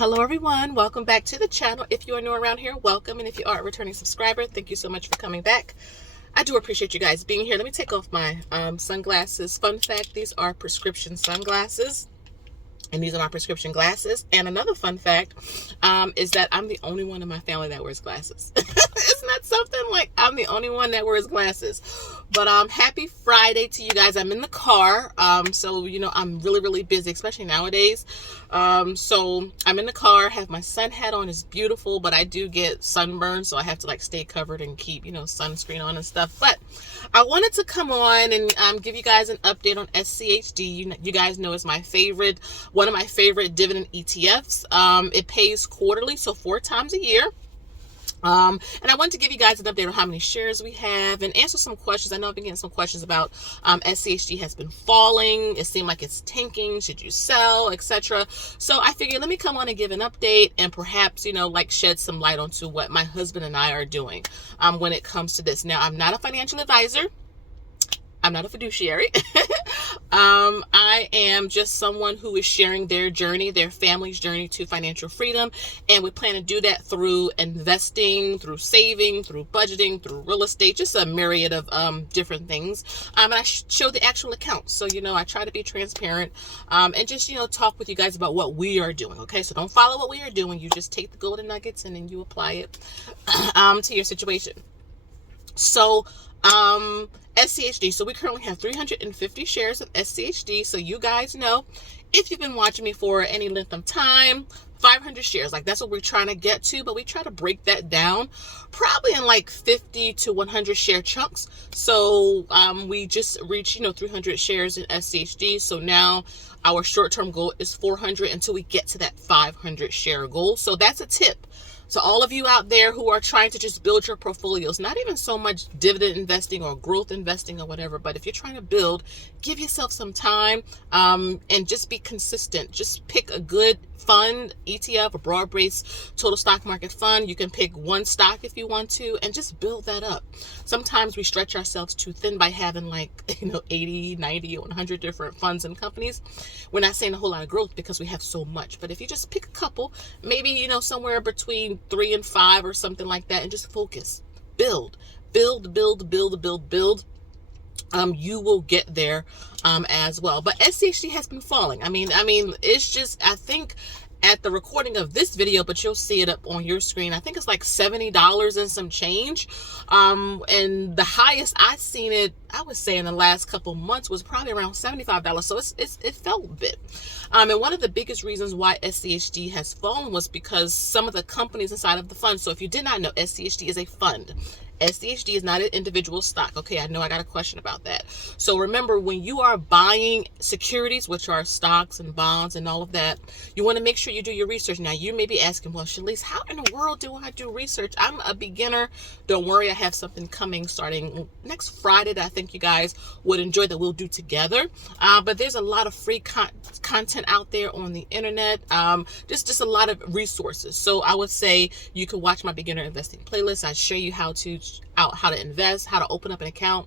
Hello everyone, welcome back to the channel. If you are new around here, welcome, and if you are a returning subscriber, thank you so much for coming back. I do appreciate you guys being here. Let me take off my sunglasses. Fun fact, these are prescription sunglasses, and these are my prescription glasses. And another fun fact is that I'm the only one in my family that wears glasses. Isn't that something? Like, I'm the only one that wears glasses. But happy Friday to you guys. I'm in the car, so you know I'm really busy, especially nowadays. So I'm in the car, have my sun hat on. It's beautiful, but I do get sunburned, so I have to like stay covered and keep, you know, sunscreen on and stuff. But I wanted to come on and give you guys an update on SCHD. You guys know it's my favorite, one of my favorite dividend ETFs. It pays quarterly, so 4 times a year. And I wanted to give you guys an update on how many shares we have and answer some questions. I know I've been getting some questions about SCHD has been falling. It seemed like it's tanking. Should you sell, etc. So I figured let me come on and give an update and perhaps, you know, like shed some light onto what my husband and I are doing when it comes to this. Now, I'm not a financial advisor. I'm not a fiduciary. I am just someone who is sharing their journey, their family's journey to financial freedom. And we plan to do that through investing, through saving, through budgeting, through real estate, just a myriad of different things. And I show the actual accounts. So, you know, I try to be transparent and just, you know, talk with you guys about what we are doing. Okay, so don't follow what we are doing. You just take the golden nuggets and then you apply it to your situation. So, SCHD. So we currently have 350 shares of SCHD. So you guys know, if you've been watching me for any length of time, 500 shares, like that's what we're trying to get to, but we try to break that down probably in like 50 to 100 share chunks. So we just reached, you know, 300 shares in SCHD. So now our short-term goal is 400 until we get to that 500 share goal. So that's a tip. So all of you out there who are trying to just build your portfolios, not even so much dividend investing or growth investing or whatever, but if you're trying to build, give yourself some time and just be consistent. Just pick a good fund, ETF, a broad-based total stock market fund. You can pick one stock if you want to and just build that up. Sometimes we stretch ourselves too thin by having like, you know, 80, 90, or 100 different funds and companies. We're not saying a whole lot of growth because we have so much, but if you just pick a couple, maybe, you know, somewhere between 3 and 5 or something like that, and just focus, build, you will get there as well. But SCHD has been falling. I mean, it's just, I think at the recording of this video, but you'll see it up on your screen, I think it's like $70 and some change. And the highest I've seen it, I would say in the last couple months, was probably around $75. So it fell a bit. And one of the biggest reasons why SCHD has fallen was because some of the companies inside of the fund. So if you did not know, SCHD is a fund. SCHD is not an individual stock. Okay, I know I got a question about that. So remember, when you are buying securities, which are stocks and bonds and all of that, you want to make sure you do your research. Now, you may be asking, well, Shalise, how in the world do I do research? I'm a beginner. Don't worry, I have something coming starting next Friday that I think you guys would enjoy that we'll do together. But there's a lot of free content out there on the internet. Just a lot of resources. So I would say you can watch my beginner investing playlist. I show you how to invest, how to open up an account,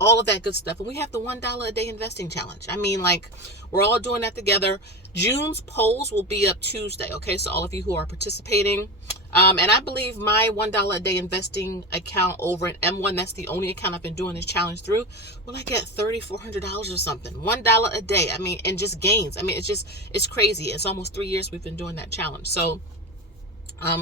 all of that good stuff. And we have the $1 a day investing challenge. I mean, like, we're all doing that together. June's polls will be up Tuesday. Okay, so all of you who are participating, and I believe my $1 a day investing account over at M1, that's the only account I've been doing this challenge through, will I get $3,400 or something, $1 a day. I mean, and just gains. I mean, it's crazy. It's almost 3 years we've been doing that challenge. So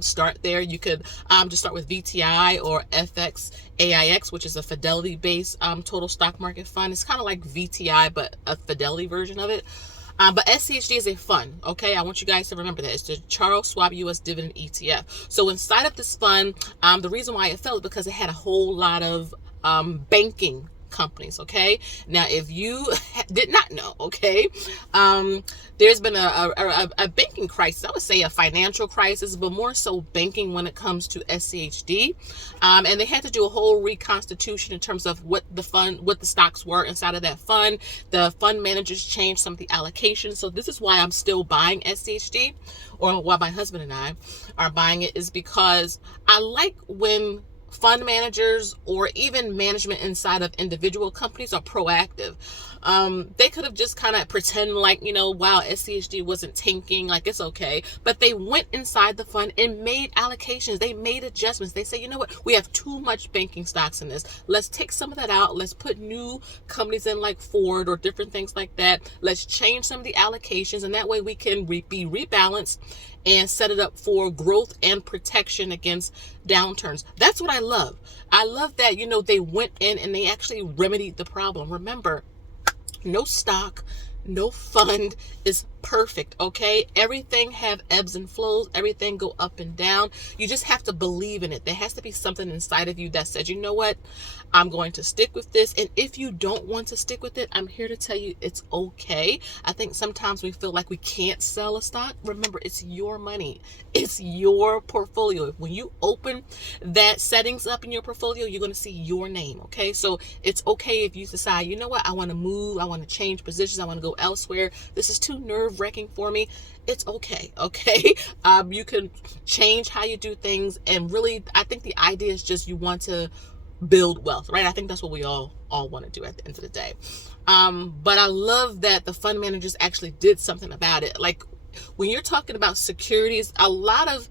start there. You could just start with VTI or FXAIX, which is a Fidelity-based total stock market fund. It's kind of like VTI, but a Fidelity version of it. But SCHD is a fund, okay? I want you guys to remember that. It's the Charles Schwab U.S. Dividend ETF. So inside of this fund, the reason why it fell is because it had a whole lot of banking companies. Okay, now if you did not know, okay, there's been a banking crisis. I would say a financial crisis, but more so banking when it comes to SCHD, and they had to do a whole reconstitution in terms of what the stocks were inside of that fund. The fund managers changed some of the allocations, so this is why I'm still buying SCHD, or why my husband and I are buying it, is because I like when fund managers or even management inside of individual companies are proactive. They could have just kind of pretend like, wow, SCHD wasn't tanking, like it's okay. But they went inside the fund and made allocations. They made adjustments. They say, you know what, we have too much banking stocks in this. Let's take some of that out. Let's put new companies in like Ford or different things like that. Let's change some of the allocations, and that way we can be rebalanced and set it up for growth and protection against downturns. That's what I love. I love that, they went in and they actually remedied the problem. Remember, no stock, no fund is perfect, okay? Everything have ebbs and flows. Everything go up and down. You just have to believe in it. There has to be something inside of you that says, you know what? I'm going to stick with this. And if you don't want to stick with it, I'm here to tell you it's okay. I think sometimes we feel like we can't sell a stock. Remember, it's your money. It's your portfolio. When you open that settings up in your portfolio, you're going to see your name, okay? So it's okay if you decide, you know what? I want to move. I want to change positions. I want to go elsewhere. This is too nerve-wracking for me. It's okay, okay? You can change how you do things. And really, I think the idea is just you want to build wealth, right? I think that's what we all want to do at the end of the day. But I love that the fund managers actually did something about it. Like when you're talking about securities, a lot of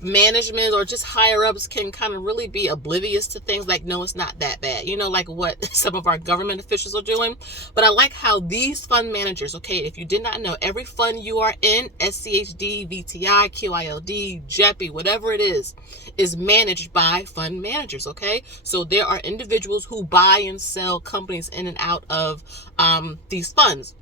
management or just higher ups can kind of really be oblivious to things like, no, it's not that bad, like what some of our government officials are doing. But I like how these fund managers, okay, if you did not know, every fund you are in, SCHD, VTI, QILD, JEPI, whatever it is managed by fund managers, okay? So there are individuals who buy and sell companies in and out of these funds.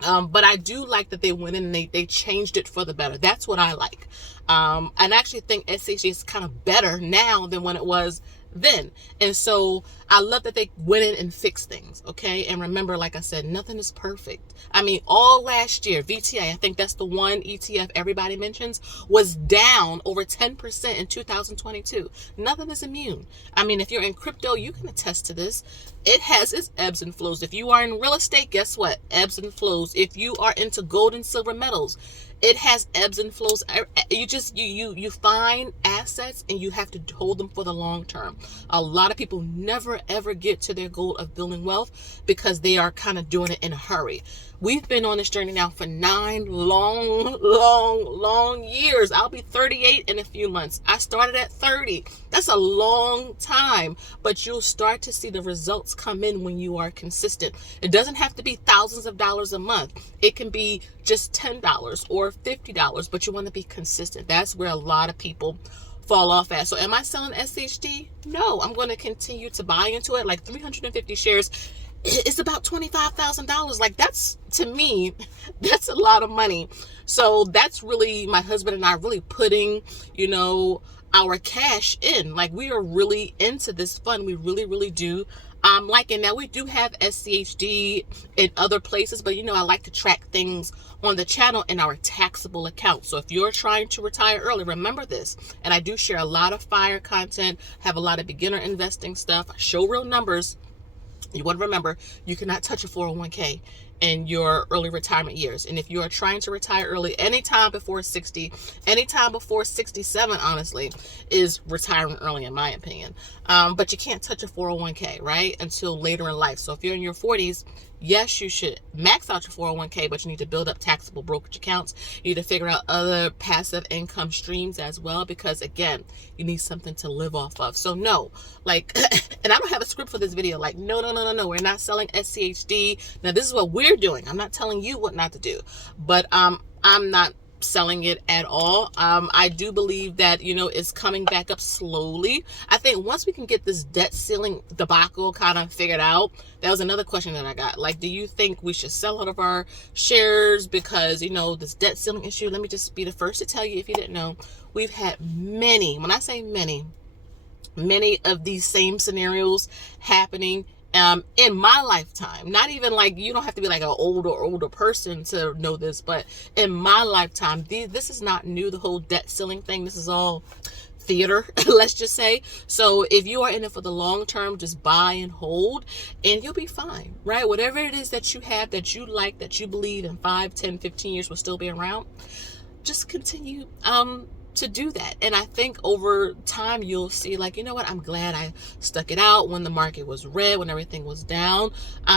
But I do like that they went in and they changed it for the better. That's what I like. And I actually think SCHD is kind of better now than when it was then. And so I love that they went in and fixed things, okay? And remember, like I said, nothing is perfect. I mean, all last year, VTI, I think that's the one ETF everybody mentions, was down over 10% in 2022. Nothing is immune. I mean, if you're in crypto, you can attest to this. It has its ebbs and flows. If you are in real estate, guess what? Ebbs and flows. If you are into gold and silver metals, it has ebbs and flows. You find assets and you have to hold them for the long term. A lot of people never ever get to their goal of building wealth because they are kind of doing it in a hurry. We've been on this journey now for 9 long years. I'll be 38 in a few months. I started at 30. That's a long time, but you'll start to see the results come in when you are consistent. It doesn't have to be thousands of dollars a month. It can be just $10 or $50, but you want to be consistent. That's where a lot of people fall off at. So am I selling SCHD? No, I'm going to continue to buy into it. Like 350 shares. It's about $25,000. Like that's, to me, that's a lot of money. So that's really my husband and I really putting, our cash in. Like we are really into this fund. We really do. And now we do have SCHD in other places, but I like to track things on the channel in our taxable account. So if you're trying to retire early, remember this. And I do share a lot of fire content, have a lot of beginner investing stuff, show real numbers. You want to remember, you cannot touch a 401k in your early retirement years. And if you are trying to retire early, anytime before 60, anytime before 67, honestly, is retiring early in my opinion. But you can't touch a 401k, right? Until later in life. So if you're in your 40s, yes, you should max out your 401k, but you need to build up taxable brokerage accounts. You need to figure out other passive income streams as well, because again, you need something to live off of. So no, and I don't have a script for this video. Like, no, we're not selling SCHD. Now this is what we're doing. I'm not telling you what not to do, but I'm not selling it at all. I do believe that it's coming back up slowly. I think once we can get this debt ceiling debacle kind of figured out, that was another question that I got. Like, do you think we should sell out of our shares because this debt ceiling issue? Let me just be the first to tell you, if you didn't know, we've had many, when I say many of these same scenarios happening in my lifetime. Not even like, you don't have to be like an older person to know this, but in my lifetime, this is not new, the whole debt ceiling thing. This is all theater, let's just say. So if you are in it for the long term, just buy and hold and you'll be fine, right? Whatever it is that you have, that you like, that you believe in 5, 10, 15 years will still be around, just continue to do that. And I think over time you'll see, like, you know what, I'm glad I stuck it out when the market was red, when everything was down,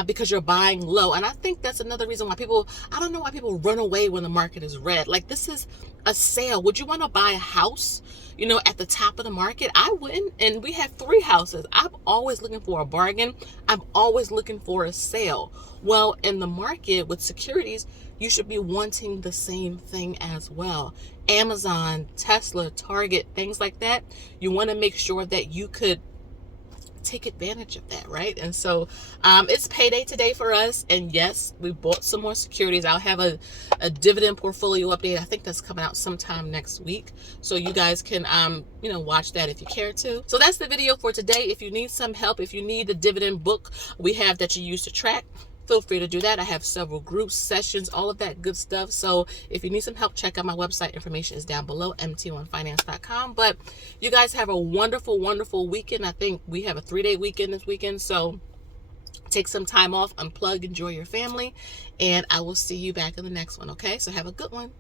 because you're buying low. And I think that's another reason why people, I don't know why people run away when the market is red. Like, this is a sale. Would you want to buy a house, you know, at the top of the market? I wouldn't. And we have 3 houses. I'm always looking for a bargain. I'm always looking for a sale. Well, in the market with securities, you should be wanting the same thing as well. Amazon, Tesla, Target, things like that. You want to make sure that you could take advantage of that, right? And so it's payday today for us, and yes, we bought some more securities. I'll have a dividend portfolio update. I think that's coming out sometime next week, so you guys can you know, watch that if you care to. So that's the video for today. If you need some help, if you need the dividend book we have that you use to track, feel free to do that. I have several groups, sessions, all of that good stuff. So if you need some help, check out my website. Information is down below, mt1finance.com. But you guys have a wonderful, wonderful weekend. I think we have a 3-day weekend this weekend. So take some time off, unplug, enjoy your family, and I will see you back in the next one. Okay, so have a good one.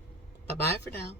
Bye-bye for now.